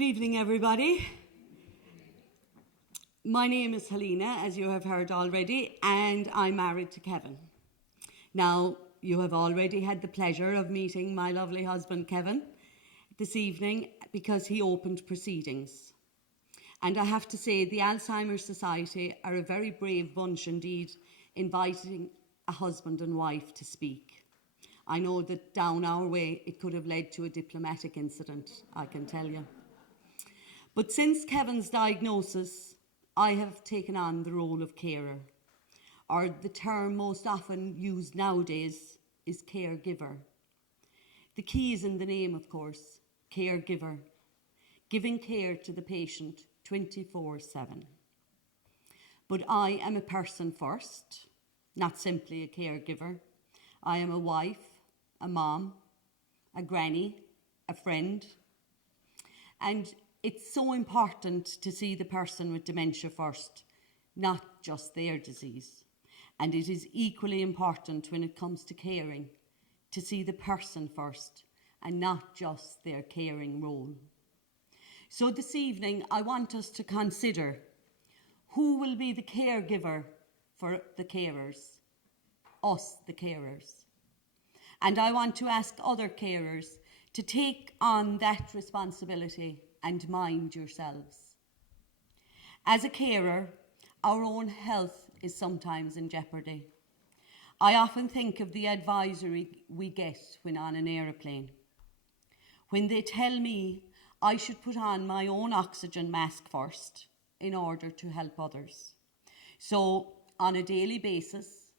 Good evening, everybody. My name is Helena, as you have heard already, and I'm married to Kevin. Now, you have already had the pleasure of meeting my lovely husband, Kevin, this evening because he opened proceedings. And I have to say, the Alzheimer's Society are a very brave bunch indeed, inviting a husband and wife to speak. I know that down our way, it could have led to a diplomatic incident, I can tell you. But since Kevin's diagnosis, I have taken on the role of carer, or the term most often used nowadays is caregiver. The key is in the name, of course, caregiver, giving care to the patient 24/7. But I am a person first, not simply a caregiver. I am a wife, a mom, a granny, a friend, and it's so important to see the person with dementia first, not just their disease. And it is equally important when it comes to caring to see the person first and not just their caring role. So this evening, I want us to consider who will be the caregiver for the carers, us, the carers. And I want to ask other carers to take on that responsibility and mind yourselves. As a carer, our own health is sometimes in jeopardy. I often think of the advisory we get when on an aeroplane, when they tell me I should put on my own oxygen mask first in order to help others. So on a daily basis,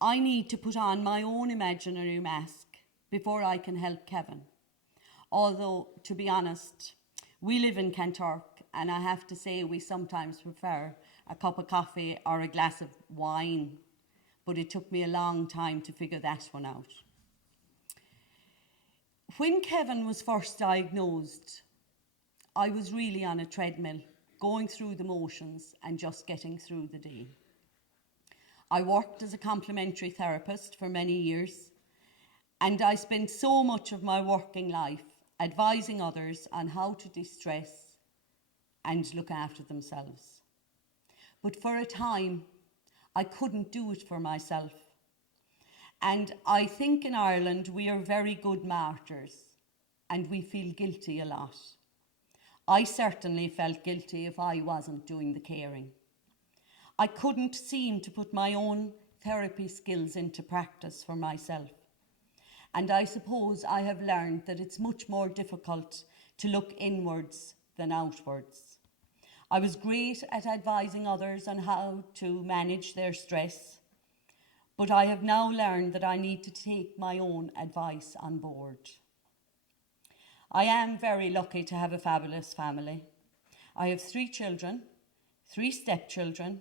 I need to put on my own imaginary mask before I can help Kevin. Although, to be honest, we live in Kanturk, and I have to say we sometimes prefer a cup of coffee or a glass of wine, but it took me a long time to figure that one out. When Kevin was first diagnosed, I was really on a treadmill, going through the motions and just getting through the day. I worked as a complementary therapist for many years, and I spent so much of my working life advising others on how to de-stress and look after themselves. But for a time, I couldn't do it for myself. And I think in Ireland, we are very good martyrs and we feel guilty a lot. I certainly felt guilty if I wasn't doing the caring. I couldn't seem to put my own therapy skills into practice for myself. And I suppose I have learned that it's much more difficult to look inwards than outwards. I was great at advising others on how to manage their stress, but I have now learned that I need to take my own advice on board. I am very lucky to have a fabulous family. I have 3 children, 3 stepchildren,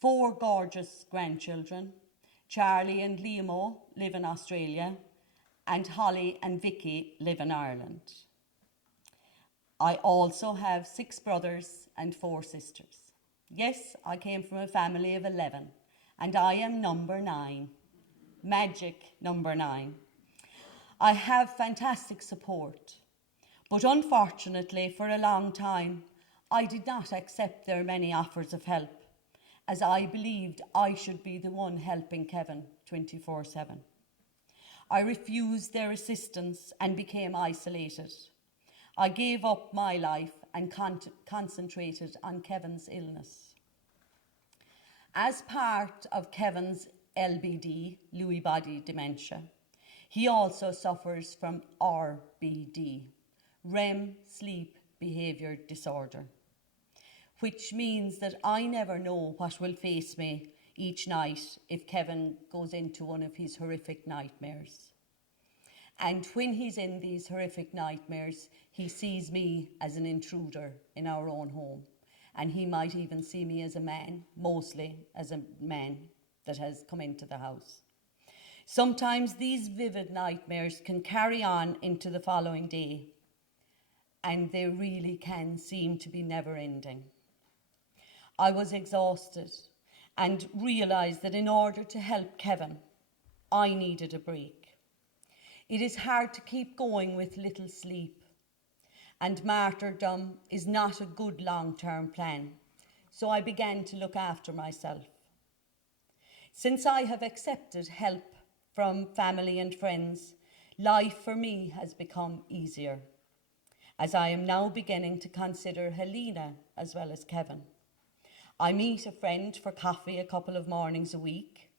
4 gorgeous grandchildren. Charlie and Liam live in Australia, and Holly and Vicky live in Ireland. I also have 6 brothers and 4 sisters. Yes, I came from a family of 11, and I am number 9. Magic number 9. I have fantastic support, but unfortunately for a long time, I did not accept their many offers of help, as I believed I should be the one helping Kevin 24/7. I refused their assistance and became isolated. I gave up my life and concentrated on Kevin's illness. As part of Kevin's LBD, Lewy body dementia, he also suffers from RBD, REM sleep behaviour disorder, which means that I never know what will face me each night if Kevin goes into one of his horrific nightmares. And when he's in these horrific nightmares, he sees me as an intruder in our own home. And he might even see me as a man, mostly as a man that has come into the house. Sometimes these vivid nightmares can carry on into the following day, and they really can seem to be never ending. I was exhausted and realised that in order to help Kevin, I needed a break. It is hard to keep going with little sleep, and martyrdom is not a good long-term plan, so I began to look after myself. Since I have accepted help from family and friends, life for me has become easier, as I am now beginning to consider Helena as well as Kevin. I meet a friend for coffee a couple of mornings a week,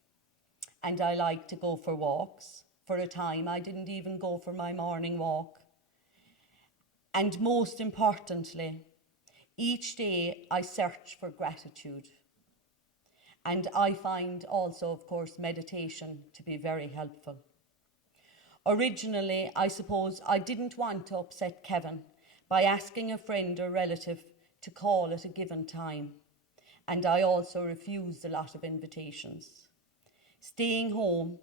and I like to go for walks. For a time, I didn't even go for my morning walk. And most importantly, each day I search for gratitude. And I find also, of course, meditation to be very helpful. Originally, I suppose I didn't want to upset Kevin by asking a friend or relative to call at a given time. And I also refused a lot of invitations. Staying home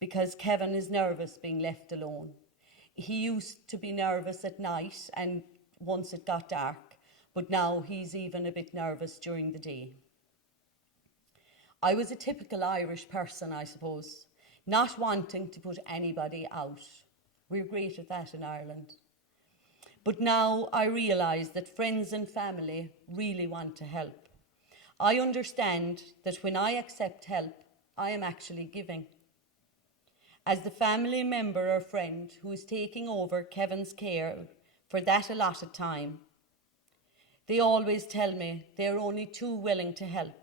because Kevin is nervous being left alone. He used to be nervous at night and once it got dark, but now he's even a bit nervous during the day. I was a typical Irish person, I suppose, not wanting to put anybody out. We're great at that in Ireland. But now I realise that friends and family really want to help. I understand that when I accept help, I am actually giving. As the family member or friend who is taking over Kevin's care for that allotted time, they always tell me they're only too willing to help,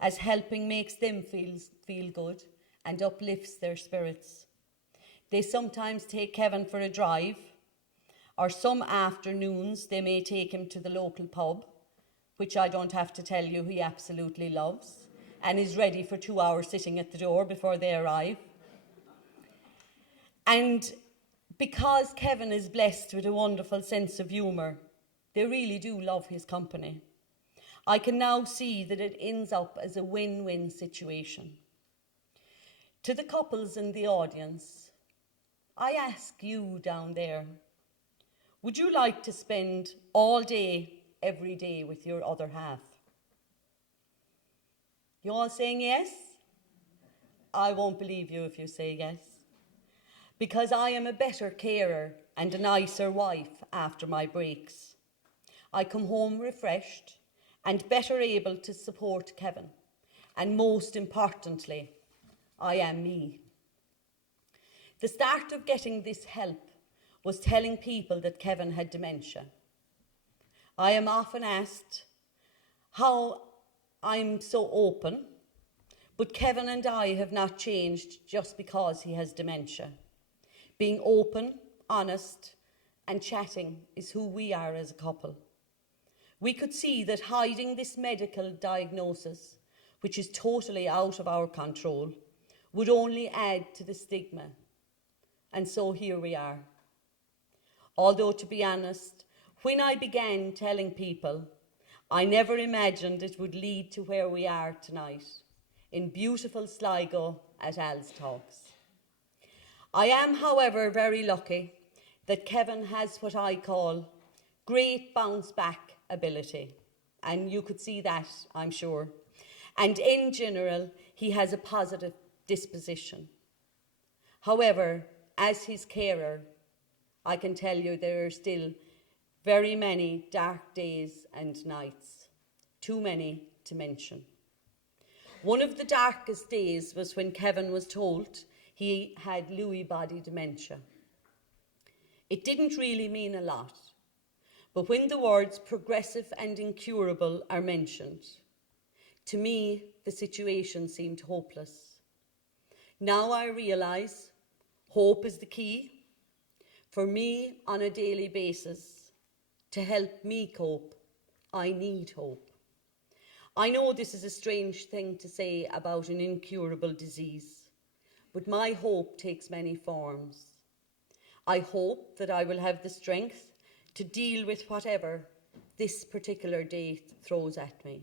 as helping makes them feel good and uplifts their spirits. They sometimes take Kevin for a drive, or some afternoons they may take him to the local pub, which I don't have to tell you he absolutely loves, and is ready for 2 hours sitting at the door before they arrive. And because Kevin is blessed with a wonderful sense of humour, they really do love his company. I can now see that it ends up as a win-win situation. To the couples in the audience, I ask you down there, would you like to spend all day, every day with your other half? You all saying yes? I won't believe you if you say yes. Because I am a better carer and a nicer wife after my breaks. I come home refreshed and better able to support Kevin. And most importantly, I am me. The start of getting this help was telling people that Kevin had dementia. I am often asked how I'm so open, but Kevin and I have not changed just because he has dementia. Being open, honest, and chatting is who we are as a couple. We could see that hiding this medical diagnosis, which is totally out of our control, would only add to the stigma. And so here we are. Although, to be honest, when I began telling people, I never imagined it would lead to where we are tonight, in beautiful Sligo at AlzTalks. I am, however, very lucky that Kevin has what I call great bounce back ability. And you could see that, I'm sure. And in general, he has a positive disposition. However, as his carer, I can tell you there are still very many dark days and nights, too many to mention. One of the darkest days was when Kevin was told he had Lewy body dementia. It didn't really mean a lot, but when the words progressive and incurable are mentioned, to me, the situation seemed hopeless. Now I realise hope is the key for me on a daily basis. To help me cope, I need hope. I know this is a strange thing to say about an incurable disease, but my hope takes many forms. I hope that I will have the strength to deal with whatever this particular day throws at me.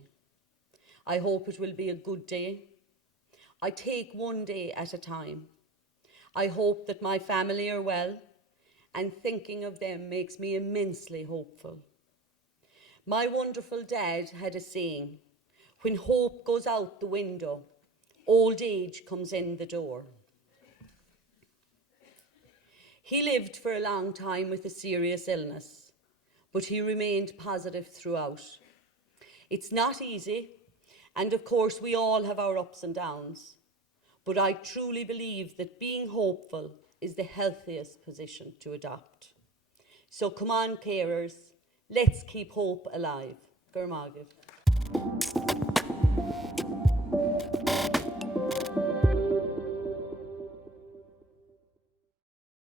I hope it will be a good day. I take one day at a time. I hope that my family are well, and thinking of them makes me immensely hopeful. My wonderful dad had a saying, when hope goes out the window, old age comes in the door. He lived for a long time with a serious illness, but he remained positive throughout. It's not easy, and of course we all have our ups and downs, but I truly believe that being hopeful is the healthiest position to adopt. So come on, carers, let's keep hope alive. Gur Mágaibh.